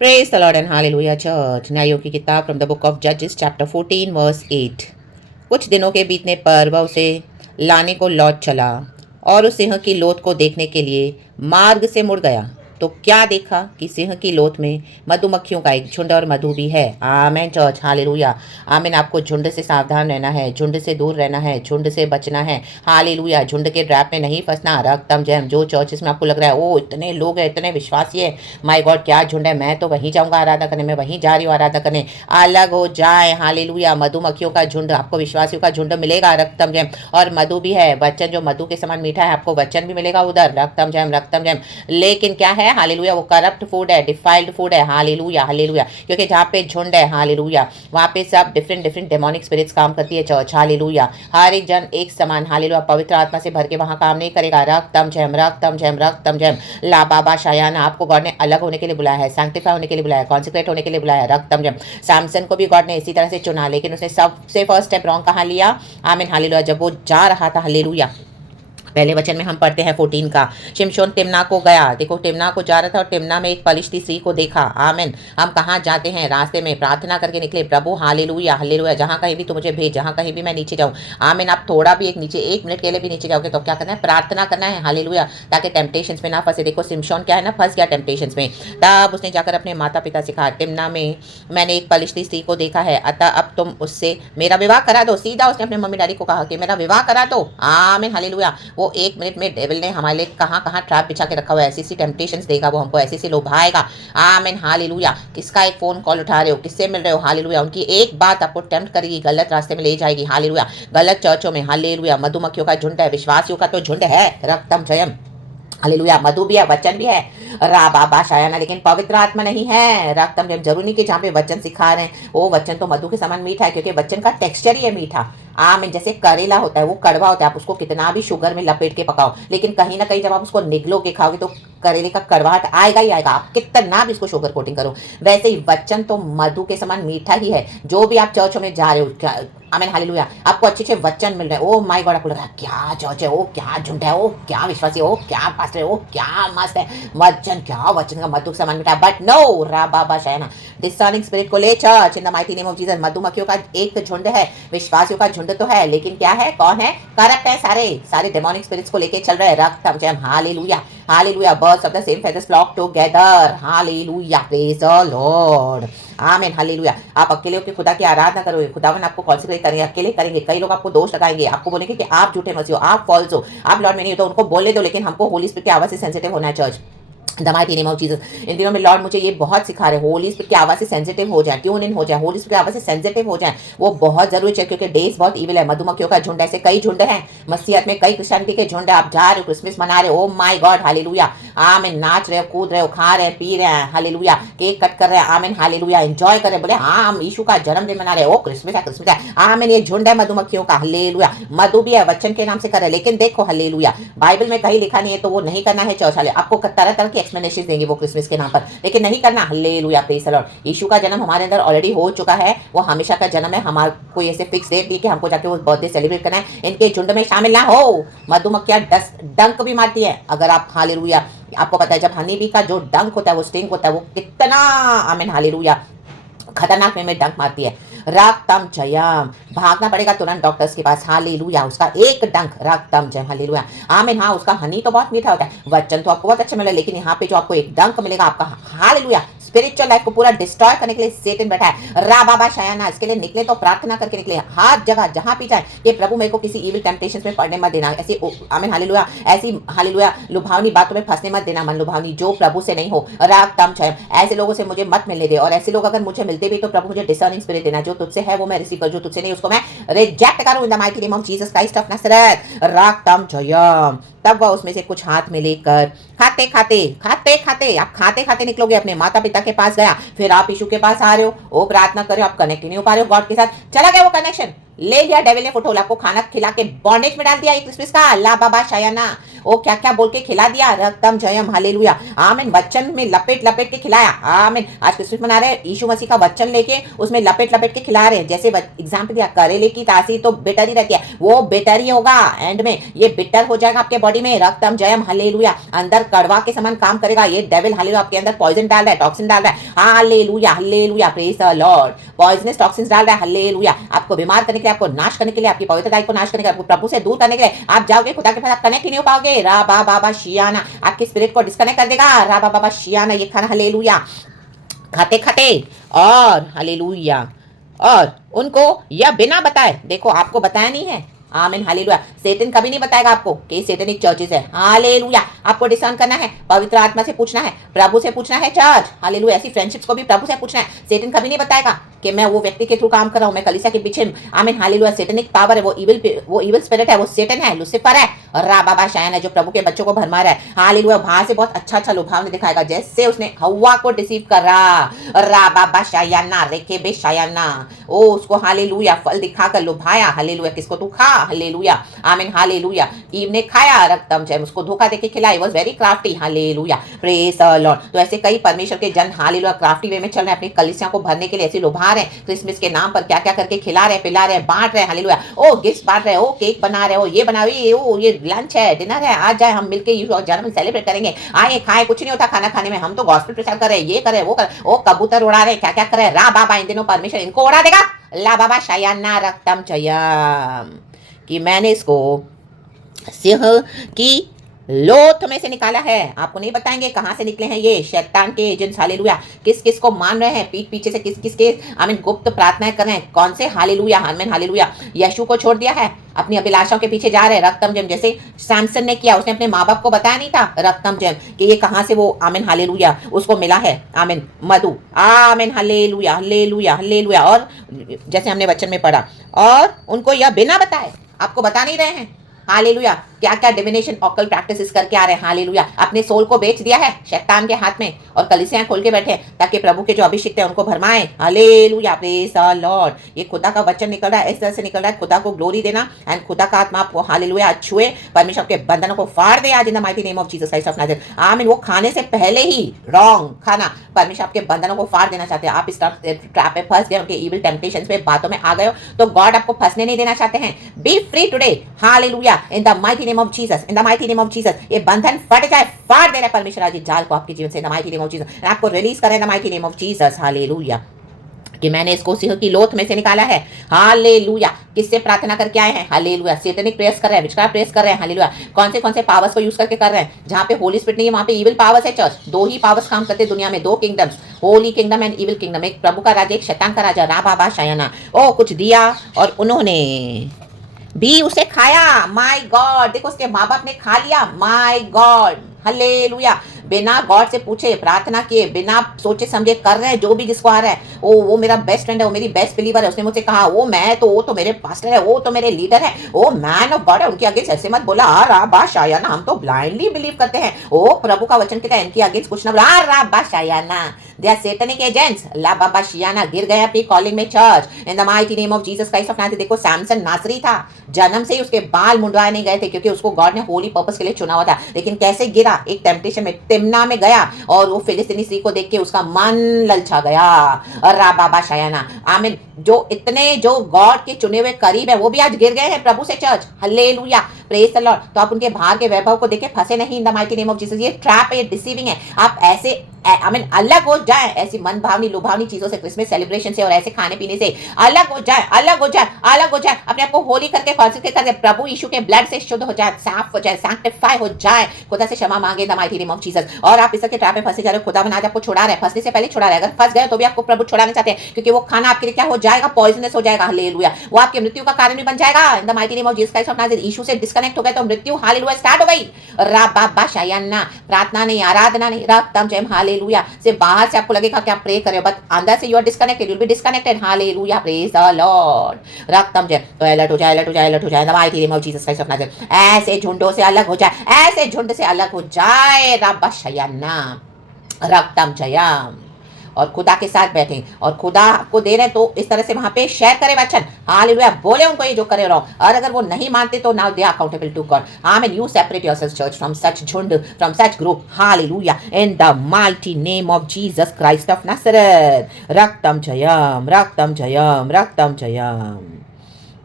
Praise the Lord and Hallelujah Church। न्यायों की किताब from the book of जजेस chapter 14 verse 8। कुछ दिनों के बीतने पर वह उसे लाने को लौट चला और उस सिंह की लोथ को देखने के लिए मार्ग से मुड़ गया तो क्या देखा कि सिंह की लोथ में मधुमक्खियों का एक झुंड और मधु भी है। आमेन चर्च, हालेलुया। आमेन। आपको झुंड से सावधान रहना है, झुंड से दूर रहना है, झुंड से बचना है। हालेलुया। झुंड के ट्रैप में नहीं फंसना। रक्तम जैम जो चर्चेस में आपको लग रहा है ओ इतने लोग हैं, इतने विश्वासी है, माय गॉड क्या झुंड है, मैं तो वहीं जाऊंगा आराधना करने, मैं वहीं जा रही हूँ आराधना करने, अलग हो जाए। हालेलुया। मधुमक्खियों का झुंड, आपको विश्वासियों का झुंड मिलेगा। रक्तम जैम और मधु भी है, वचन जो मधु के समान मीठा है, आपको वचन भी मिलेगा उधर। रक्तम जैम, रक्तम जैम। लेकिन क्या है, हालेलुया, वो करप्ट फूड है, डिफाइल्ड फूड है। Hallelujah, hallelujah. क्योंकि जहाँ पे झुंड है, हालेलुया, वहाँ पे सब डिफरेंट डिफरेंट डेमोनिक स्पिरिट्स काम करती है चर्च। हालेलुया। हर एक जन एक समान, हालेलुया, पवित्र आत्मा से भर के वहाँ काम नहीं करेगा। रक्तम जैम, रक्तम जैम, रक्तम जैम। ला बाबा शायाना, आपको गॉड ने अलग होने के लिए बुलाया है, सैंक्टिफाई होने के लिए बुलाया है, कॉन्सेक्रेट होने के लिए बुलाया है। रक्तम जैम। सैमसन को भी गॉड ने इसी तरह से चुना, लेकिन उसने सबसे फर्स्ट स्टेप रॉन्ग कहाँ लिया। आमीन, हालेलुया। जब वो जा रहा था, हालेलुया, पहले वचन में हम पढ़ते हैं 14 का, शिमशोन तिम्ना को गया। देखो तिम्ना को जा रहा था और तिम्ना में एक पलिश्ती स्त्री को देखा। आमीन। हम कहाँ जाते हैं, रास्ते में प्रार्थना करके निकले, प्रभु हालेलुया, हालेलुया, जहाँ कहीं भी तू मुझे भेज, जहाँ कहीं भी मैं नीचे जाऊँ। आमीन। आप थोड़ा भी एक नीचे 1 मिनट के लिए भी नीचे जाओगे तो क्या करना है, प्रार्थना करना है। हालेलुया, ताकि टेम्पटेशंस में ना फंसे। देखो शिमशोन क्या है ना, फंस गया टेम्पटेशंस में। तब उसने जाकर अपने माता पिता से कहा, तिम्ना में मैंने एक पलिश्ती स्त्री को देखा है, अतः अब तुम उससे मेरा विवाह करा दो। सीधा उसने अपने मम्मी डैडी को कहा कि मेरा विवाह करा दो। आमीन, हालेलुया। वो 1 मिनट में डेविल ने हमारे लिए कहाँ कहाँ ट्रैप बिछा के रखा हुआ है, ऐसी ऐसी टेम्पटेशंस देगा, वो हमको ऐसे ऐसे लुभाएगा। आमीन, हालेलुया। किसका एक फोन कॉल उठा रहे हो, किससे मिल रहे हो, हालेलुया, उनकी एक बात आपको टेम्प्ट करेगी, गलत रास्ते में ले जाएगी। हालेलुया। गलत चर्चों में, हालेलुया, मधुमक्खियों का झुंड है, विश्वासियों का तो झुंड है। रक्तम जयम, हालेलुया। मधु भी है, वचन भी है, रा बाबा शायाना, लेकिन पवित्र आत्मा नहीं है। रक्तम जब जरूरी नहीं कि जहाँ पे वचन सिखा रहे हैं वो वचन तो मधु के समान मीठा है, क्योंकि वचन का टेक्सचर ही है मीठा। आमीन। जैसे करेला होता है वो कड़वा होता है, आप उसको कितना भी शुगर में लपेट के पकाओ, लेकिन कहीं ना कहीं जब आप उसको निगलो के खाओगे तो करेले का कड़वाहट आएगा ही आएगा, आप कितना भी इसको शुगर कोटिंग करो। वैसे ही वचन तो मधु के समान मीठा ही है। जो भी आप चर्चों में जा रहे हो, आमीन, हालेलुया, आपको अच्छे अच्छे वचन मिल रहे हैं, ओ माय गॉड, आपको लग रहा है क्या चर्च है, ओ क्या झुंड है, ओ क्या विश्वासी, ओ क्या पास्टर है, ओ क्या मस्त है वचन, क्या वचन का मधु समान मीठा। बट नो, रा बाबा शायना, डिसर्निंग स्पिरिट को ले church in the mighty name of Jesus. मधुमक्खियों का एक झुंड है, विश्वासियों का झुंड तो है, लेकिन क्या है, कौन है, करप्ट है, सारे सारे डेमोनिक स्पिरिट्स को लेके चल रहे हैं। रक्त जय, hallelujah, hallelujah. Birds of the same feathers flock together. Hallelujah, praise the lord. Amen, hallelujah. आप अकेले होकर खुदा की आराधना करोगे, खुदावन आपको कॉन्सेंट्रेट करेंगे, अकेले करेंगे। कई लोग आपको दोष लगाएंगे, आपको बोलेंगे कि आप झूठे मसीह हो, आप फॉल्स हो, आप लॉर्ड में नहीं हो, तो उनको बोलने दो, लेकिन हमको होली स्पिरिट की आवाज से सेंसिटिव होना है church. The mighty name of Jesus. इन दिनों में लॉर्ड मुझे ये बहुत सिखा रहे, होली स्पिरिट की आवाज से सेंसिटिव हो जाए, ट्यून इन हो जाए, होली स्पिरिट की आवाज से सेंसिटिव हो जाए, वो बहुत जरूरी है, क्योंकि डेज बहुत इविल है। मधुमक्खियों का झुंड, ऐसे कई झुंड हैं मसीहत में, कई क्रिश्चियनिटी के झुंड है। आप जा रहे हो, क्रिसमस मना रहे हो, ओ माय गॉड, हालेलुया, आमीन, नाच रहे हो, कूद रहे हो, खा रहे हैं, पी रहे हैं, हालेलुया, केक कट कर रहे हैं, आमीन, हालेलुया, एंजॉय कर रहे हैं, बोले हाँ हम यीशु का जन्मदिन मना रहे हैं, ओ क्रिसमस है, क्रिसमस है, आमीन। ये झुंड है मधुमक्खियों का, हालेलुया। मधु भी है, वचन के नाम से कर रहे, लेकिन देखो हालेलुया, बाइबल में कहीं लिखा नहीं है तो वो नहीं करना है चर्च वाले, आपको तरह तरह की एक्सप्लेनेशन देंगे वो क्रिसमस के नाम पर, लेकिन नहीं करना। Hallelujah, praise the lord. यीशु का जन्म हमारे अंदर ऑलरेडी हो चुका है, वो हमेशा का जन्म है, हमारे कोई ऐसे फिक्स डेट नहीं कि हमको जाके वो बर्थडे सेलिब्रेट करना है। इनके झुंड में शामिल ना हो। मधुमक्खियां डंक भी मारती है, अगर आप, हालेलुया, आपको पता है जब हनी बी का जो डंक होता है, वो स्टिंग होता है, वो कितना, आमीन, हालेलुया, खतरनाक वे में डंक मारती है। रक्तम जयम, भागना पड़ेगा तुरंत डॉक्टर्स के पास, हालेलुया, उसका एक डंक, रक्तम जयम, हालेलुया, आमीन। हाँ, उसका हनी तो बहुत मीठा होता है, वचन तो आपको बहुत अच्छा मिला, लेकिन यहाँ पे जो आपको एक डंक मिलेगा आपका, हालेलुया, स्पिरिचुअल लाइफ को पूरा डिस्ट्रॉय करने के लिए सेटन बैठा है। रा बाबा शायाना, इसके लिए निकले तो प्रार्थना करके निकले, हर जगह जहां भी जाए कि प्रभु मेरे को किसी इविल टेम्पटेशंस में पड़ने मत देना, ऐसी, आमीन, हालेलुया, ऐसी, हालेलुया, लुभावनी बातों में फंसने मत देना, मन लुभावनी जो प्रभु से नहीं हो। रक्तम जयम, ऐसे लोगों से मुझे मत मिलने दे, और ऐसे लोग अगर मुझे मिलते भी तो प्रभु मुझे डिसर्निंग स्पिरिट देना, जो तुझसे है वो मैं रिसीव कर, जो तुझसे नहीं उसको मैं रिजेक्ट करूं, in the mighty name of Jesus Christ of Nazareth. रक्तम जयम। तब वह उसमें से कुछ हाथ में लेकर खाते खाते, खाते खाते, आप खाते खाते निकलोगे, अपने माता पिता के पास गया, फिर आप यीशु के पास आ रहे हो, वो प्रार्थना कर रहे हो, आप कनेक्ट नहीं हो पा रहे हो गॉड के साथ, चला गया वो कनेक्शन, ले लिया डेविल ने फुटहोल, आपको खाना खिला के बॉन्डेज में डाल दिया एक क्रिसमस का। अल्लाह बाबा शायाना, वो क्या क्या बोल के खिला दिया, रक्तम जयम हालेलुया, आमीन। वचन में लपेट लपेट के खिलाया, आमीन। आज क्रिसमस मना रहे हैं, यीशु मसीह का वचन लेके उसमें लपेट लपेट के खिला रहे हैं। जैसे एग्जाम्पल दिया, करेले की तासीर तो बेटर ही रहती है, वो बेटर ही होगा, एंड में ये बिटर हो जाएगा आपके बॉडी में, रक्तम जयम हालेलुया। अंदर कड़वा के समान काम करेगा ये डेविल हालेलुया, आपके अंदर पॉइजन डाल रहा है, टॉक्सिन डाल रहा है, hallelujah hallelujah, praise the Lord. Poisonous toxins डाल रहा है, हालेलुया। आपको बीमार करने के लिए, आपको नाश करने के लिए, आपकी पवित्रता को नाश करने के लिए, आपको प्रभु से दूर करने के लिए आप जाओगे, खुदा के पास आप कनेक्ट ही नहीं हो पाओगे। राबा बाबा शियाना आपकी स्पिरिट को डिस्कनेक्ट कर देगा, राबा बाबा शियाना। ये खाना हालेलुया खाते खाते और हालेलुया, और उनको यह बिना बताए, देखो आपको बताया नहीं है, आमीन हालेलुया। सेटन कभी नहीं बताएगा आपको कि सेटनिक चर्चेस है, हालेलुया। आपको डिसर्न करना है, पवित्र आत्मा से पूछना है, प्रभु से पूछना है, चर्च हालेलुया। ऐसी फ्रेंडशिप्स को भी प्रभु से पूछना है। सेटन कभी नहीं बताएगा कि मैं वो व्यक्ति के थ्रू काम कर रहा हूं, मैं कलीसिया के पीछे, आमीन हालेलुया। सेटनिक पावर है, वो इविल स्पिरिट है, वो सेटन है, लुसिफर है, और रा बाबा शायन है जो प्रभु के बच्चों को भरमा रहा है, हालेलुया। बाहर से बहुत अच्छा अच्छा लुभावने दिखाएगा, जैसे उसने हवा को डिसीव करा, रा बाबा शायाना रेखे बे शायाना, ओ उसको हालेलुया फल दिखाकर लुभाया, हालेलुया। किसको? तू खा, हालेलुया, आमीन हालेलुया। ईव ने खाया रक्तम जय, उसको धोखा देके खिलाई, was very crafty, hallelujah, praise the Lord. तो ऐसे कई परमेश्वर के जन हालेलुया क्राफ्टी वे में चल रहे हैं, अपनी कलीसिया को भरने के लिए ऐसे लुभा रहे हैं, क्रिसमस के नाम पर क्या क्या करके खिला रहे, पिला रहे, बांट रहे, हालेलुया। ओ गिफ्ट बांट रहे, ओ केक बना रहे हो, ये बना रही, ओ ये लंच है, डिनर है, आज जाए हम मिलके यीशु जन्म सेलिब्रेट करेंगे, आए खाए, कुछ नहीं होता खाना खाने में, हम तो गॉस्पेल प्रचार कर रहे हैं, ये करे वो करे, ओ कबूतर उड़ा रहे, क्या क्या कर रहे, रा बाबा इन दिनों परमेश्वर इनको उड़ा देगा, ला बाबा शायाना रक्तम जयम, कि मैंने इसको सिंह की लोथ में से निकाला है। आपको नहीं बताएंगे कहां से निकले हैं ये शैतान के एजेंट्स, हालेलुया। किस किस को मान रहे हैं, पीठ पीछे से किस किस के आमीन गुप्त प्रार्थनाएं कर रहे हैं, कौन से, हालेलुया आमीन हालेलुया। यीशु को छोड़ दिया है, अपनी अभिलाषाओं के पीछे जा रहे हैं, रक्तम जम, जैसे सैमसन ने किया, उसने अपने माँ बाप को बताया नहीं था रक्तम जम कि ये कहां से वो आमीन हालेलुया उसको मिला है, आमीन मधु, आमीन हालेलुया हालेलुया हालेलुया। और जैसे हमने वचन में पढ़ा, और उनको यह बिना बताए, आपको बता नहीं रहे हैं, हालेलुया, क्या क्या डिविनेशन ऑकल प्रैक्टिसेस करके आ रहे हैं, हालेलुया। अपने सोल को बेच दिया है शैतान के हाथ में, और कलीसियां खोल के बैठे ताकि प्रभु के जो अभिषिक्त है उनको भरमाए, हालेलुया, प्रेज द लॉर्ड। ये खुदा का वचन निकल रहा है, इस तरह से निकल रहा है, खुदा को ग्लोरी देना, एंड खुदा का आत्मा आपको हालेलुया छुए, परमेश्वर के बंधनों को फाड़ दे आज इन the mighty name of Jesus Christ of Nazareth, आमीन। वो खाने से पहले ही रॉन्ग खाना, परमेश्वर आपके बंधनों को फाड़ देना चाहते हैं। आप इस ट्रैप पे फंस गए, उनके इविल टेम्पटेशंस में, बातों में आ गए हो, तो गॉड आपको फंसने नहीं देना चाहते हैं। B free today, hallelujah, in the mighty name of Jesus, in the mighty name of Jesus. ये बंधन फट जाए, फाड़ दे रहा है परमेश्वर आज जाल को आपके जीवन से, इन the mighty name of Jesus. आपको रिलीज करें इन the mighty name of Jesus, hallelujah, कि मैंने इसको सिंह की लोथ में से निकाला है, हालेलुया। किससे प्रार्थना करके आए हैं, हालेलुया। सेटनिक प्रेयर्स कर रहे हैं, विचकार प्रेयर्स कर रहे हैं, हालेलुया। कौन से पावर्स को यूज करके कर रहे हैं, जहां पे होली स्पिरिट नहीं है वहां पे इविल पावर्स है। चर्च दो ही पावर्स काम करते हैं दुनिया में, दो kingdoms, Holi kingdom and evil kingdom. एक प्रभु का राजा, एक शैतान का राजा, रा बाबा शायाना। ओ कुछ दिया और उन्होंने भी उसे खाया, माय गॉड। देखो उसके माँ बाप ने खा लिया, माय गॉड, हालेलुया। बिना गॉड से पूछे प्रार्थना किए, बिना सोचे समझे कर रहे हैं जो भी जिसको आ रहा है। वो मेरा बेस्ट फ्रेंड है, वो मेरी बेस्ट बिलीवर है, उसने मुझसे कहा, वो तो मेरे पास्टर है, वो तो मेरे लीडर है, वो मैन ऑफ गॉड है, उनके अगेंस्ट ऐसे मत बोला, रा शायाना। हम तो ब्लाइंडली बिलीव करते हैं, ओ प्रभु का वचन कहता है इनके अगेंस्ट कुछ ना बोला, रा शायाना। दे आर सैतानिक एजेंट्स, ला बाबा शियाना गिर गए अपनी कॉलिंग में। Church in the mighty name of Jesus Christ of Nazareth. देखो सैमसन नासरी था, जन्म से ही उसके बाल मुंडवाए नहीं गए थे, क्योंकि उसको गॉड ने होली पर्पस के लिए चुना हुआ था। लेकिन कैसे गिरा, एक टेम्पटेशन में, तिम्ना में गया, और वो फिलिस्तीनी स्त्री को देख के उसका मन ललचा गया, रा बाबा शायाना, आमीन। जो इतने जो गॉड के चुने हुए करीब है, वो भी आज गिर गए हैं प्रभु से। Church hallelujah, praise the Lord. तो आप उनके बाहर के वैभव को देखे फंसे नहीं, इन the mighty name of Jesus. ये ट्रैप है, ये डिसीविंग है। आप ऐसे आमीन अलग हो जाए ऐसी मन भावनी लुभावनी चीजों से, क्रिसमस सेलिब्रेशन से और ऐसे खाने पीने से अलग हो जाए, अलग हो जाए, अलग हो जाए। अपने आप को होली करके कॉन्सेंट्रेट करके प्रभु यीशु के ब्लड से शुद्ध हो जाए, साफ हो जाए, सैंक्टिफाई हो जाए, खुदा से क्षमा मांगे the mighty name of Jesus. और आप इस के ट्रैप में फंसे जा रहे हो, खुदा आज आपको छुड़ा रहे हैं, फंसने से पहले छुड़ा रहे हैं। अगर फंस गए तो भी आपको प्रभु छुड़ाना चाहते हैं, क्योंकि वो खाना आपके लिए क्या हो जाएगा, पॉइजनस हो जाएगा, हालेलुया। वो आपकी मृत्यु का कारण भी बन जाएगा, in the mighty name of Jesus Christ of Nazareth. यीशु से डिस्कनेक्ट हो गए तो मृत्यु, हालेलुया, स्टार्ट हो गई, रा बाबा शायाना। प्रार्थना नहीं, आराधना नहीं, रक्तम जय, हालेलुया। से बाहर से आपको लगेगा कि आप प्रे कर रहे हो, बट अंदर से you are disconnected, you will be disconnected, hallelujah, praise the lord, रक्तम जय। तो अलर्ट हो जाए, अलर्ट हो जाए, अलर्ट हो जाए, the mighty name of Jesus Christ of Nazareth. ऐसे झुंडों से अलग हो जाए, ऐसे झुंड से अलग हो जाए, रब्बा शयाना, रक्तम जयम। और खुदा के साथ बैठें और खुदा आपको दे रहे हैं तो इस तरह से वहां पे शेयर करें वचन। हालेलुया, बोले उनको ये जो करे रहो, और अगर वो नहीं मानते तो now they are accountable to God. आमीन। You separate yourself church from such झुंड, from such group. Hallelujah, in the mighty name of Jesus Christ of Nazareth. रक्तम जयम, रक्तम जयम, रक्तम जयम।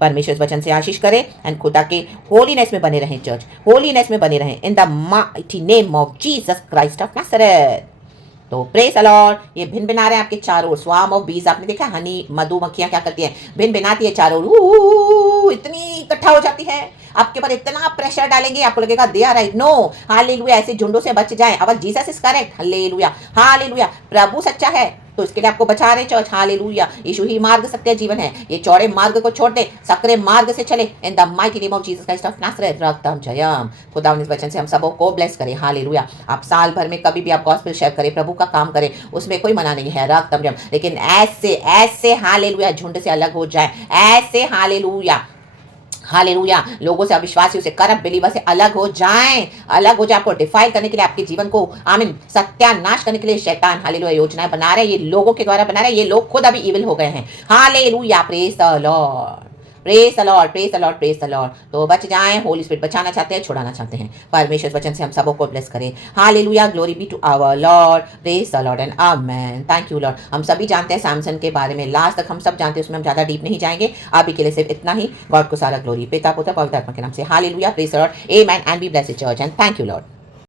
परमेश्वर इस वचन से आशीष करे एंड खुदा के होलीनेस में बने रहें चर्च, होलीनेस में बने रहें in the mighty name of Jesus Christ of Nazareth. तो प्रेज द लॉर्ड। ये भिन भिना रहे हैं आपके चारों ओर, स्वार्म ऑफ बीज। आपने देखा हनी मधुमक्खियां क्या करती हैं, भिन भिनाती है चारों ओर, इतनी इकट्ठा हो जाती है आपके पर, इतना प्रेशर डालेंगे आपको लगेगा they are right. No, hallelujah, ऐसे झुंडों से बच जाएं। अब Jesus is correct, hallelujah, hallelujah, प्रभु सच्चा है तो इसके लिए आपको बचा रहे चर्च। हालेलुया, यीशु ही मार्ग सत्य जीवन है। ये चौड़े मार्ग को छोड़ दे, सकरे मार्ग से चले in the mighty name of Jesus Christ of Nazareth. रक्तम जयम। खुदा इस वचन से हम सबों को ब्लेस करें। हालेलुया। आप साल भर में कभी भी आप गॉस्पेल शेयर करें, प्रभु का काम करें, उसमें कोई मना नहीं है। रक्तम जयम, लेकिन ऐसे ऐसे हालेलुया झुंड से अलग हो जाए, ऐसे हालेलुया, हालेलुया, लोगों से, अविश्वासियों से, करप्ट बिलीवर से अलग हो जाएं, अलग हो जाए। आपको डिफाइल करने के लिए, आपके जीवन को आमीन सत्यानाश करने के लिए शैतान हालेलुया योजनाएं बना रहे हैं। ये लोगों के द्वारा बना रहे हैं। ये लोग खुद अभी इविल हो गए हैं। Hallelujah, praise the Lord, praise the Lord, praise the Lord, praise the Lord. तो बच जाएं, होली स्पिरिट बचाना चाहते हैं, छुड़ाना चाहते हैं। परमेश्वर वचन से हम सबों को ब्लेस करें। Hallelujah, glory be to our lord, praise the lord and amen. Thank you lord. हम सभी जानते हैं सैमसन के बारे में, लास्ट तक हम सब जानते हैं, उसमें हम ज़्यादा डीप नहीं जाएंगे। अभी के लिए सिर्फ इतना ही। गॉड को सारा ग्लोरी, पिता पुत्र पवित्र आत्मा के नाम से। Hallelujah, praise the Lord, amen and be blessed church and thank you Lord.